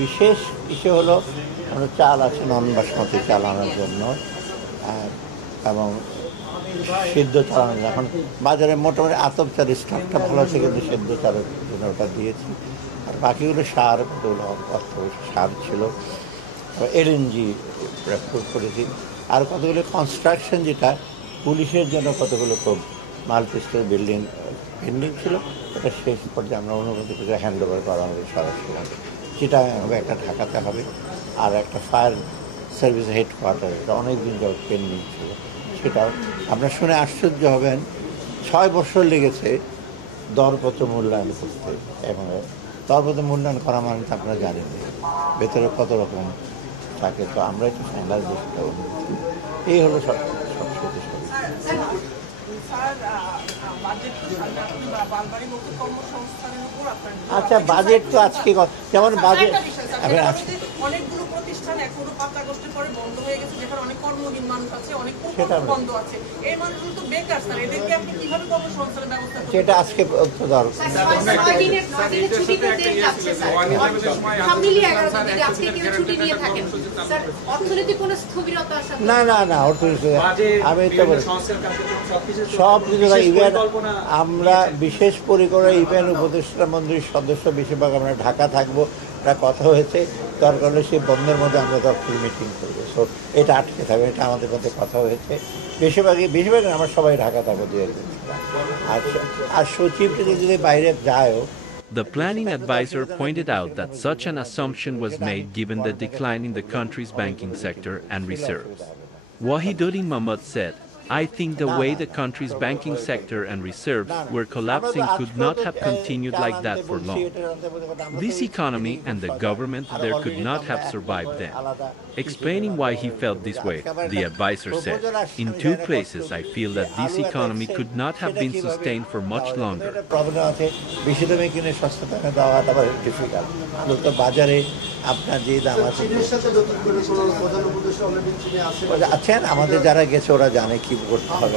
বিশেষ কিছু হলো আমরা চাল আছে নন বাসমতি চাল আনার জন্য, এবং সিদ্ধ চাল আনার জন্য। এখন বাজারে মোটামুটি আতপ চালের স্টকটা ভালো আছে, কিন্তু সিদ্ধ চালের জন্য ওটা দিয়েছি। আর বাকিগুলো সার, সার ছিল, এলএনজি প্রয়োগ করেছি। আর কতগুলো কনস্ট্রাকশন, যেটা পুলিশের জন্য কতগুলো মাল্টি স্টোরি বিল্ডিং ছিল, এটা শেষ পর্যায়ে আমরা অনুমতি করে হ্যান্ড ওভার করা হবে সরাসরি। যেটা হবে একটা ঢাকাতে হবে, আর একটা ফায়ার সার্ভিস হেডকোয়ার্টার, এটা অনেক দিন যাবত পেন্ডিং ছিল, সেটাও আপনারা শুনে আশ্চর্য হবেন। 6 বছর লেগেছে দরপত্র মূল্যায়ন করতে, এবং দরপত্র মূল্যায়ন করা মানে তো আপনারা জানেন ভেতরে কত রকম থাকে। তো আমরা একটু ফাইনাল বিষয়টা অনুমতি, এই হলো আচ্ছা, বাজেট তো আজকে যেমন বাজেট অনেকগুলো প্রতিষ্ঠান এখনো 5 আগস্টের পরে বন্ধ হয়ে গেছে, যেখানে অনেক কর্মহীন মানুষ আছে, অনেক বন্ধ আছে। এই মানুষগুলো তো বেকার স্যার, এদেরকে আপনি কিভাবে কর্মসংস্থানের ব্যবস্থা করবেন? সেটা আজকে না না না, অর্থনীতি আমি তো সব কিছু ইভেন আমরা বিশেষ পরিকরে ইভেন উপদেষ্টা মন্ত্রীর সদস্য বেশিরভাগ আমরা ঢাকা থাকবো, এটা কথা হয়েছে। দরকার হলে সেই বন্ধের মধ্যে আমরা দপ্তর মিটিং করবো, সো এটা আটকে থাকবে, এটা আমাদের মধ্যে কথা হয়েছে। বেশিরভাগ আমরা সবাই ঢাকা থাকবো 2 দিন। আর সচিব যদি বাইরে যায়ও। The planning advisor pointed out that such an assumption was made given the decline in the country's banking sector and reserves. Wahidudin Mahmoud said, "I think the way the country's banking sector and reserves were collapsing could not have continued like that for long. This economy and the government there could not have survived then." Explaining why he felt this way, the advisor said, "In 2 places I feel that this economy could not have been sustained for much longer." আপনার যে দাম আছে আছেন, আমাদের যারা গেছে ওরা জানে কি করতে হবে।